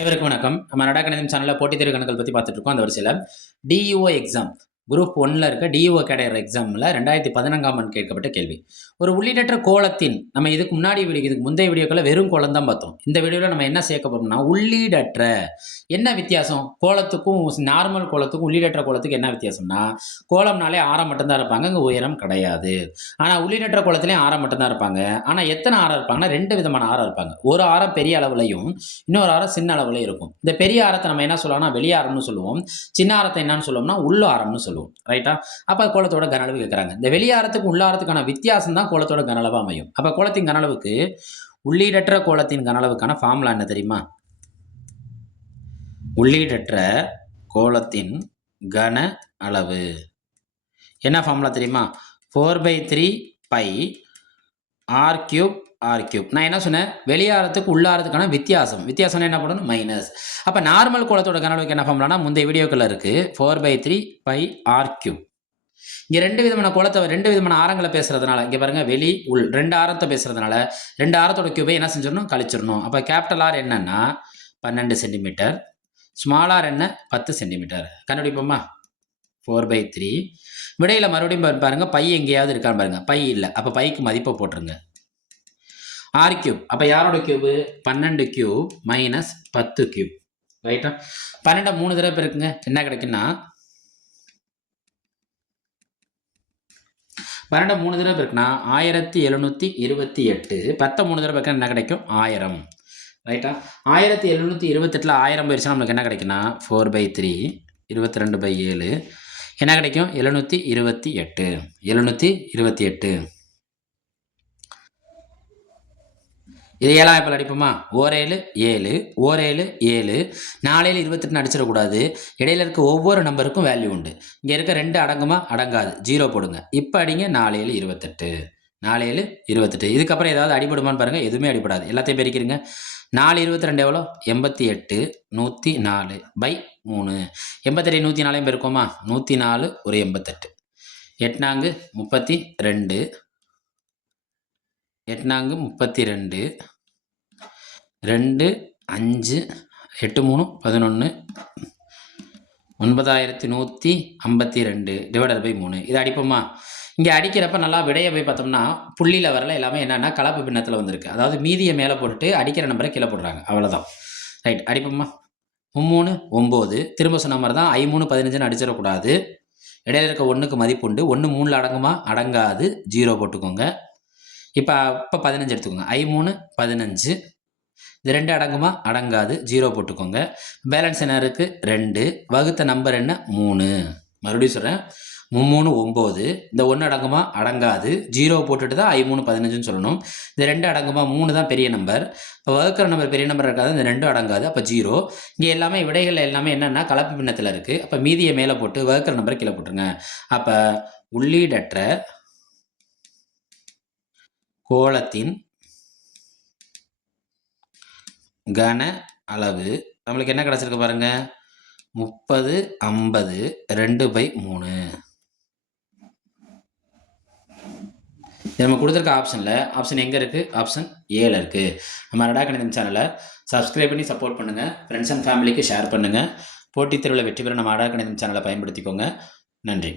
அனைவருக்கும் வணக்கம். நம்ம நடா கணிதம் சேனலில் போட்டித் தேர்வு கணக்குகள் பற்றி பார்த்துட்டு இருக்கோம். அந்த வரிசையில் டிஇஓ எக்ஸாம் குரூப் 1ல் இருக்க டிஇஓ கேடர் எக்ஸாமில் 2014ஆம் ஆண்டு கேட்கப்பட்ட கேள்வி. ஒரு உள்ளீடற்ற கோளத்தின் நம்ம இதுக்கு முந்தைய வீடியோக்களில் வெறும் கோளம் தான் பார்த்தோம். இந்த வீடியோவில் நம்ம என்ன சேர்க்க போறோம்னா உள்ளீடற்ற என்ன வித்தியாசம், கோளத்துக்கும் நார்மல் கோளத்துக்கும் உள்ளீடற்ற கோளத்துக்கு என்ன வித்தியாசம்னா, கோளம்னாலே ஆரம் மட்டும்தான் இருப்பாங்க, அங்கே உயரம் கிடையாது. ஆனால் உள்ளீடற்ற கோளத்துலேயும் ஆரம் மட்டும்தான் இருப்பாங்க. ஆனால் எத்தனை ஆரம் இருப்பாங்கன்னா 2 விதமான ஆரம் இருப்பாங்க. ஒரு ஆரம் பெரிய அளவுலையும் இன்னொரு ஆரம் சின்ன அளவுலையும் இருக்கும். இந்த பெரிய ஆரத்தை நம்ம என்ன சொல்லலாம்னா வெளியாரம்னு சொல்லுவோம். சின்ன ஆரத்தை என்னன்னு சொல்லுவோம்னா உள்ள ஆரம்னு சொல்லுவோம். ரைட்டா? அப்ப கோளத்தோட கன அளவு கேட்கறாங்க. இந்த வெளியாரத்துக்கு உள்ளாரத்துக்கான வித்தியாசம் தான் கோளத்தோட கன அளவா அமையும். அப்ப கோளத்தின் கன அளவுக்கு உள்ளீடற்ற கோளத்தின் கன அளவுக்கான ஃபார்முலா என்ன தெரியுமா? உள்ளீடற்ற கோளத்தின் கன அளவு என்ன ஃபார்முலா தெரியுமா? 4/3 pi r cube r cube. நான் என்ன சொன்னேன், வெளியாரத்துக்கு உள்ளாரத்துக்கான வித்தியாசம் என்ன பண்ணணும், மைனஸ். அப்போ நார்மல் கோளத்தோட கன அளவுக்கு என்ன ஃபார்முலானா முந்தைய வீடியோக்கள் இருக்கு, 4/3 பை ஆர் கியூப். இங்கே 2 விதமான கோளத்தை 2 விதமான ஆரங்களை பேசுறதுனால இங்கே பாருங்க, வெளி உள் 2 ஆரத்தை பேசுறதுனால 2 ஆரத்தோட கியூபை என்ன செஞ்சிடணும், கழிச்சிடணும். அப்போ கேபிட்டல் ஆர் என்னன்னா 12 சென்டிமீட்டர், ஸ்மால் ஆர் என்ன 10 சென்டிமீட்டர். கண்டுபிடிப்போமா? 4/3 விடையில் மறுபடியும் பாருங்க, பை எங்கேயாவது இருக்கான்னு பாருங்க, பை இல்லை. அப்போ பைக்கு மதிப்பை போட்டுருங்க. ஆர் கியூப், அப்போ யாரோட கியூபு 12 கியூப் மைனஸ் 10 கியூப். ரைட்டா? 12 3 தடவை பெருக்குங்க, என்ன கிடைக்குன்னா 12 3 தடவை பெருக்குனா 1728. 10 3 தடவை பெருக்குனா என்ன கிடைக்கும், 1000. ரைட்டா? 1728ல் 1000 போயிடுச்சுன்னா நம்மளுக்கு என்ன கிடைக்குன்னா 4/3 22/7 என்ன கிடைக்கும், 728. இது 7ஆம் இப்போ அடிப்போமா? ஓரேழு 7, ஓரேழு 7, 4 28 அடிச்சிடக்கூடாது. இடையில இருக்க ஒவ்வொரு நம்பருக்கும் வேல்யூ உண்டு. இங்கே இருக்க 2 அடங்குமா, அடங்காது, 0 போடுங்க. இப்போ அடிங்க 4 7 28, 4 7 28. இதுக்கப்புறம் ஏதாவது அடிபடுமான்னு பாருங்கள், எதுவுமே அடிபடாது. எல்லாத்தையும் பெருக்கிறீங்க. 4 22 எவ்வளோ, 88, 104 பை 3. 88 104 பெருக்கோமா, 104 ஒரு 88, 8 32, 8 32, 2 5 8 3 11, 9152 டிவைடட் பை 3. இதை அடிப்போமா? இங்கே அடிக்கிறப்ப நல்லா விடையை போய் பார்த்தோம்னா புள்ளியில் வரல, எல்லாமே என்னென்னா கலப்பு பின்னத்தில் வந்திருக்கு. அதாவது மீதியை மேலே போட்டுட்டு அடிக்கிற நம்பரை கீழே போடுறாங்க, அவ்வளோதான். ரைட், அடிப்போமா? 3 9, திரும்ப சொன்ன மாதிரி தான் 3 15ன்னு அடிச்சிடக்கூடாது. இடையில இருக்க 1க்கு மதிப்பு உண்டு. 1 3ல் அடங்குமா, அடங்காது, 0 போட்டுக்கோங்க. இப்போ 15 எடுத்துக்கோங்க. 3 15, இது 2 அடங்குமா, அடங்காது, 0 போட்டுக்கோங்க. பேலன்ஸ் என்ன இருக்குது, 2. வகுத்த நம்பர் என்ன, 3. மறுபடியும் சொல்கிறேன், 3 9, இந்த 1 அடங்குமா, அடங்காது, 0 போட்டுட்டு தான் 3 15ன்னு சொல்லணும். இந்த 2 அடங்குமா, 3 தான் பெரிய நம்பர். இப்போ வகுக்கிற நம்பர் பெரிய நம்பர் இருக்காது, இந்த 2 அடங்காது, அப்போ 0. இங்கே எல்லாமே விடைகள் எல்லாமே என்னென்னா கலப்பு பின்னத்தில் இருக்குது. அப்போ மீதியை மேலே போட்டு வகுக்கிற நம்பரை கீழே போட்டுருங்க. அப்போ உள்ளீடற்ற கோளத்தின் கன அளவு நம்மளுக்கு என்ன கிடச்சிருக்கு பாருங்க, 30 50 2/3. நம்ம கொடுத்துருக்க ஆப்ஷன் எங்கே இருக்குது, ஆப்ஷன் ஏல இருக்குது. நம்ம நடா கணிதம் சேனலை சப்ஸ்கிரைப் பண்ணி சப்போர்ட் பண்ணுங்கள். ஃப்ரெண்ட்ஸ் அண்ட் ஃபேமிலிக்கு ஷேர் பண்ணுங்கள். போட்டித் தேர்வில் வெற்றி பெற நம்ம நடா கணிதம் சேனலை பயன்படுத்திக்கோங்க. நன்றி.